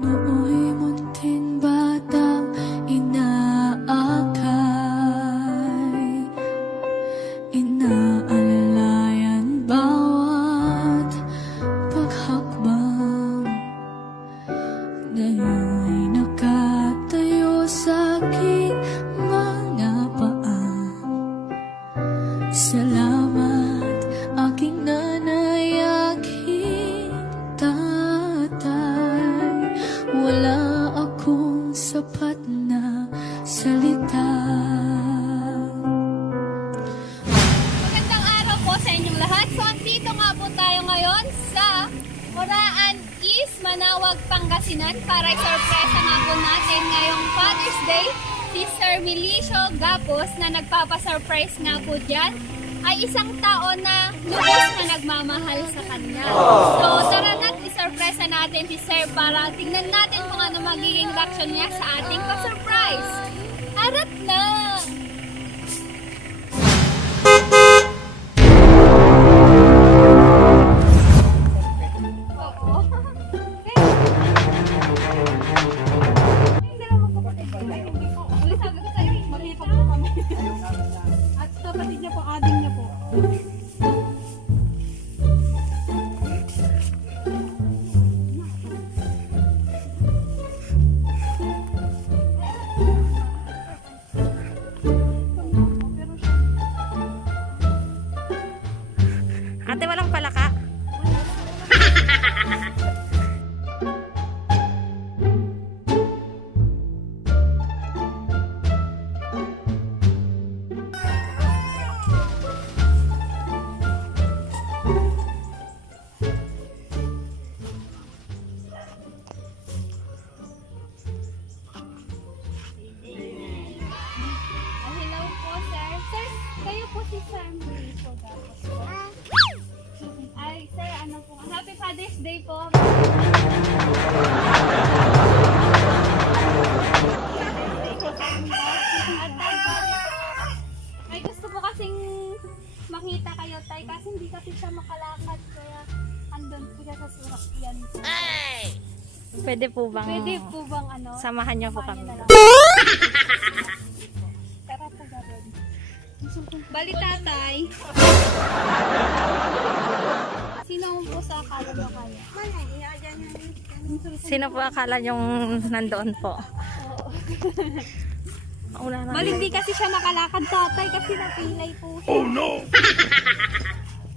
Nooy munting batang inaakay, inaalalayan bawat paghakbang. Ngayon'y nakatayo sa aking mga paa. Salamat aking nanay, aking tatay. Wala akong sapat na salita. Magandang araw po sa inyong lahat. So, andito nga po tayo ngayon sa Moraan East, Manawag, Pangasinan para i-surpresa nga po natin ngayong Father's Day si Sir Milicio Gapos na nagpapasurprise nga po dyan ay isang tao na lubos na nagmamahal sa kanya. So, tara na't i-surpresa natin si Sir para tingnan natin kung ano magiging reaction niya sa ating pa-surprise. Harap na! At kapatid niya po, ading niya po. Ate, walang palaka? Hello po, sir. Sir, kayo po si Sir Milicio Gapos po. Ay, sir, ano po? Happy Father's Day po. At ay gusto po kasing makita kayo, tay, kasi hindi kasi siya makalakad, kaya andun po siya sa surakyan po. Pwede po bang Pwede po bang ano? samahan niyo po Samahan kami? niyo na lang. Tara po, gawin. Bali, tatay. Sino po sa akala mo kaya? Sino po akala yung nandoon po? Una na. Bali, hindi kasi siya makalakad, tatay, kasi napilay po siya. Oh no!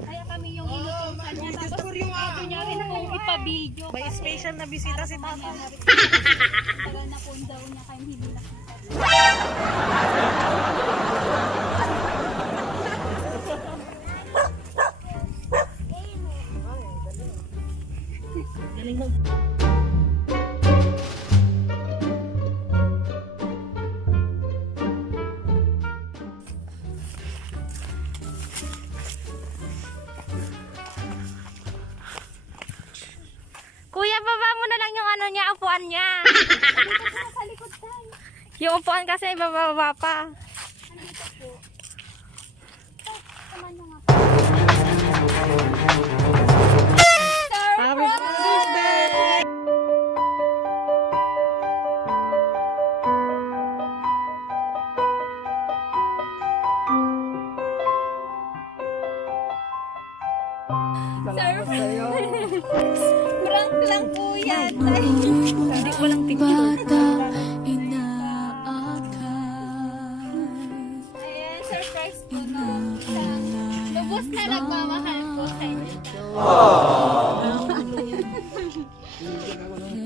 Kaya kami yung inutusan niya. Tapos ito niya rin kung ipa-video. May special na bisita si Tata. Tagal na po daw niya kayo hindi nakita. Galing mo. Kuya, baba mo na lang yung ano niya, upuan niya. Dito po sa likod tayo. Yung upuan kasi bababa pa. Andito po. Tama niyo nga po. Happy Father's Day! Prank lang po yan. Hindi ko lang tingin. Batang inaakay, Ayan, surprise po no. Lubos na nagmamahal po sa inyo. ngayon'y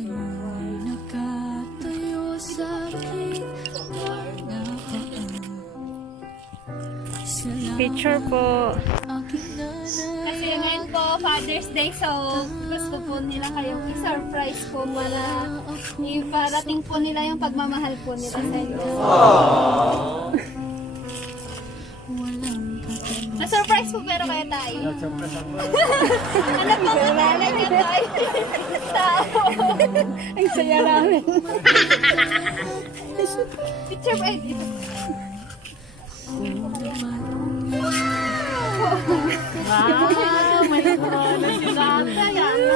nakatayo sa aking mga paa. Salamat Picture po. aking nanay. Kasi ngayon po, Father's Day, so gusto po nila kayong i-surprise po para iparating po nila yung pagmamahal po nila sa inyo. Walang katabi. Na-surprise po pero kaya tayo. Ano po pangalan niyo tayo? Tao. Ang saya namin. Picture ba dito? Wow, may na sila.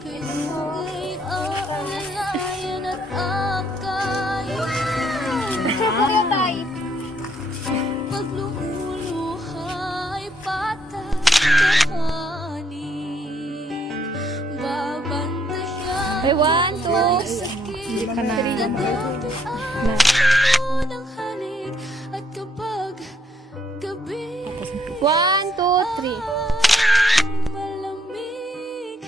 Kailangan alalayan at akayin. Kuya Tay. Pagluluhay patatahanin. Babantayan May 1, 2. sakit ka na. na dati ng halik. At kapag gabi 1, 2, 3. malamig,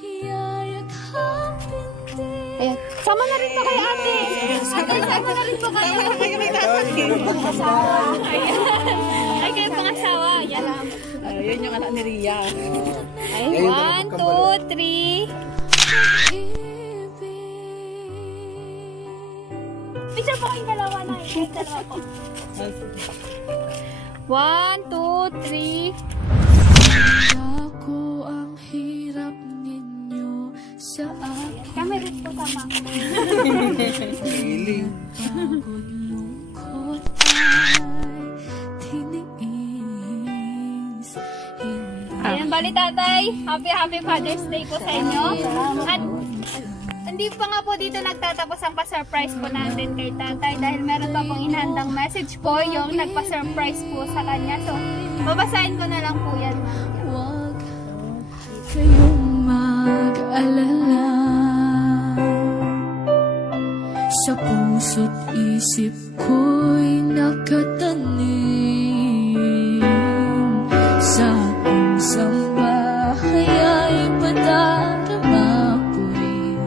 yayakapin din. Ayan. Sama na rin po kay ate. Ate, sama na rin po kayo. Ayan. Ay, kayo pangasawa. Yan. Yun yung anak ni Ria. Ay, 1, 2, 3. Picture po kayong dalawa na. Kayong dalawa po. 1, 2, 3. Ako ang hirap ninyo sa akin. Kami rin po tama. Pagod lungkot ay tiniis. Ayan, bali tatay. Happy Father's Day po sa inyo. At hindi pa nga po dito nagtatapos ang pa-surprise po natin kay tatay dahil meron pa pong inhandang message po yung nagpa-surprise po sa kanya. So, babasahin ko na lang po yan. Huwag kayong mag-alala. Sa puso't isip ko'y nakatanim. Sa isang bahay ay padarama ko rin.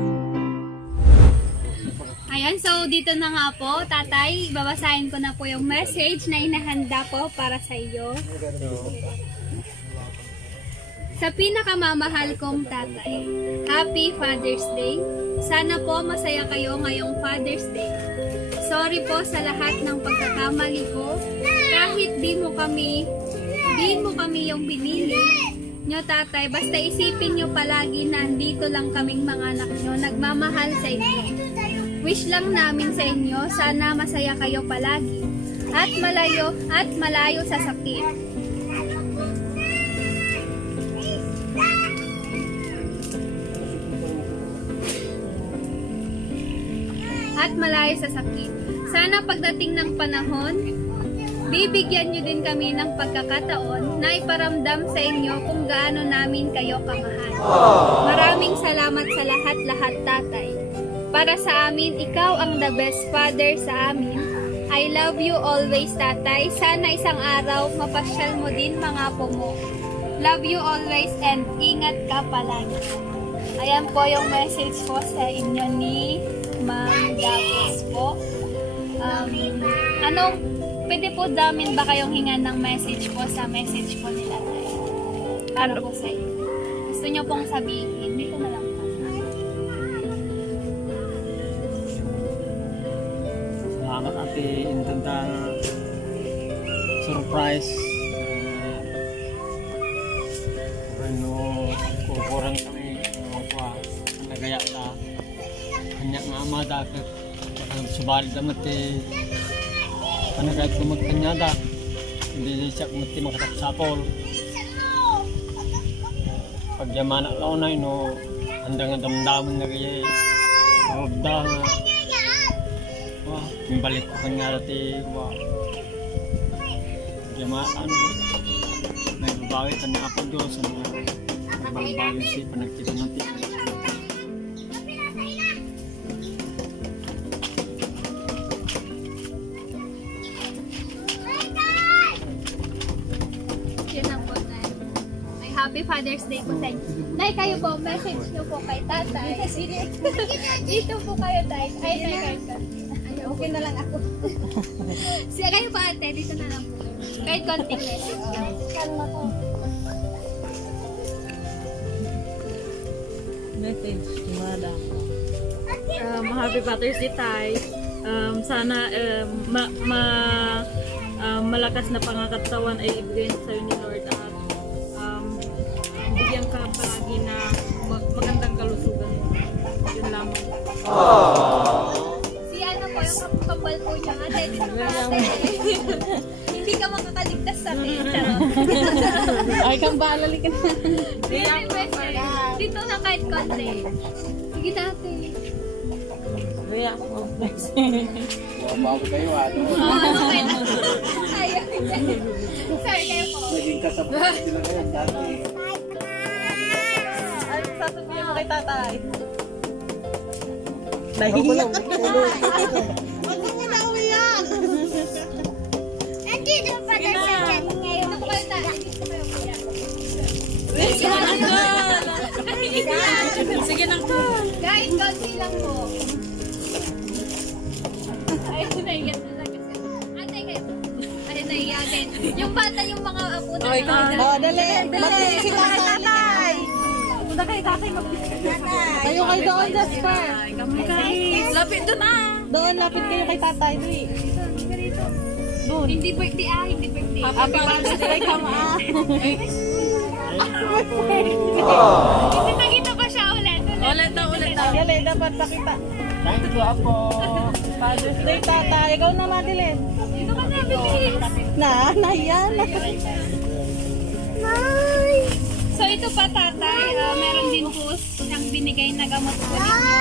Ayan, so dito na nga po, tatay, babasahin ko na po yung message na inahanda po para sa iyo. Sa pinakamamahal kong tatay, Happy Father's Day. Sana po masaya kayo ngayong Father's Day. Sorry po sa lahat ng pagkakamali ko. Kahit di mo kami yung pinili nyo tatay, basta isipin nyo palagi na andito lang kaming mga anak nyo, nagmamahal sa inyo. Wish lang namin sa inyo, sana masaya kayo palagi at malayo sa sakit. At malayo sa sakit. Sana pagdating ng panahon, bibigyan nyo din kami ng pagkakataon na iparamdam sa inyo kung gaano namin kayo kamahal. Maraming salamat sa lahat-lahat, tatay. Para sa amin, ikaw ang the best father sa amin. I love you always, tatay. Sana isang araw, mapasyal mo din mga apo mo. Love you always and ingat ka palagi. Ayan po yung message po sa inyo ni Ma'am Dapos po. Pwede po damin ba kayong hingan ng message po sa message po nila? Para po sa inyo. Gusto nyo pong sabihin, dito na lang po. Salamat ate intentang surprise. Kurang kami nagaya ta. Kanya nga madakit. Subalit naman panagayat ko magkanyada. Hindi siya kumati makatapsapol. Pagyamana lang na no, handang damdaman na kaya sabda nga. Wah, balik ko kanya dati. Wah, pagyamana nagbabawi ka na ako Diyos. Nagbabawi si panagkita natin. Happy Father's Day po sa inyo. Nay, kayo po, message nyo po kay tatay. Dito po kayo, tay. Ay, kayo. Okay na lang ako. Siya kayo po, ate. Dito na lang po. Kahit konting message. Kalma po. Message, Mada. Happy Father's Day, Tay. Sana malakas na pangangatawan ay ibigay sa iyo ni Lord at bigyan ka palagi na magandang kalusugan. Yun lamang. Si ano po, yung kapal po niya. Ate, dito po ate. Hindi ka makakaligtas sa akin. Charot. Ay, kang balali ka na. Happy birthday. Dito na kahit konti. Sige dati. Kaya, next. Bago kayo, ano? Okay na. Ayun. Sorry kayo po. Naging kasabot sila ngayon dati. Ano sasabihin mo kay tatay? Nahihiyak ka na. Huwag mo na umiyak. Nandito pa na sa dyan ngayon. Dito kayo tayo. Dito kayo kuya. Sige na ka. Guys, konti lang po. Ay, naiyak na lang kasi. Ate kayo. Ay, naiyak din. Yung bata, yung mga apo na. Oh, dali. Dali. Si tatay. Punta kayo tatay Kayo kayo doon, Jasper. Lapit doon ah. Doon, lapit kayo kay tatay. Doon. Hindi birthday hindi birthday. Happy birthday ka ma. Hindi nakita pa siya ulit. Ulit daw. Dali, dapat pakita. Thank you po. Father's Day, tatay. Ikaw na, Madeline. Dito ka na, bilis. Nahiyan. So ito pa tatay, meron din po siyang binigay na gamot po ninyo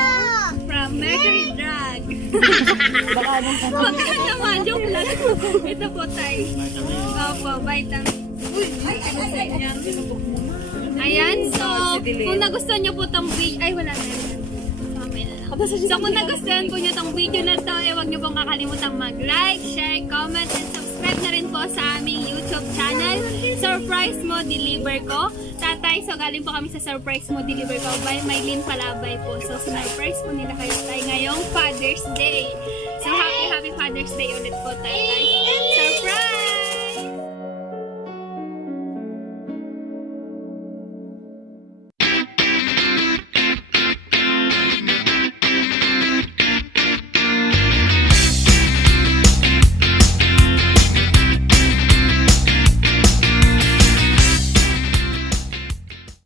from Mercury Drug. Baka anong Huwag ka naman, joke lang. Ito po tayo. Opo, vitamin. Uy, ay, ayan, so kung nagustuhan nyo po tong video, ay wala na yun. So kung nagustuhan po nyo tong video na to, huwag nyo pong kakalimutang mag-like, share, comment, and subscribe na rin po sa aming YouTube channel. Surprise Mo Deliver Ko. Tatay, so galing po kami sa Surprise Mo Deliver Ko by Maylin Palabay po. So surprise po nila kayo tayo ngayong Father's Day. So happy Father's Day ulit po tayo guys.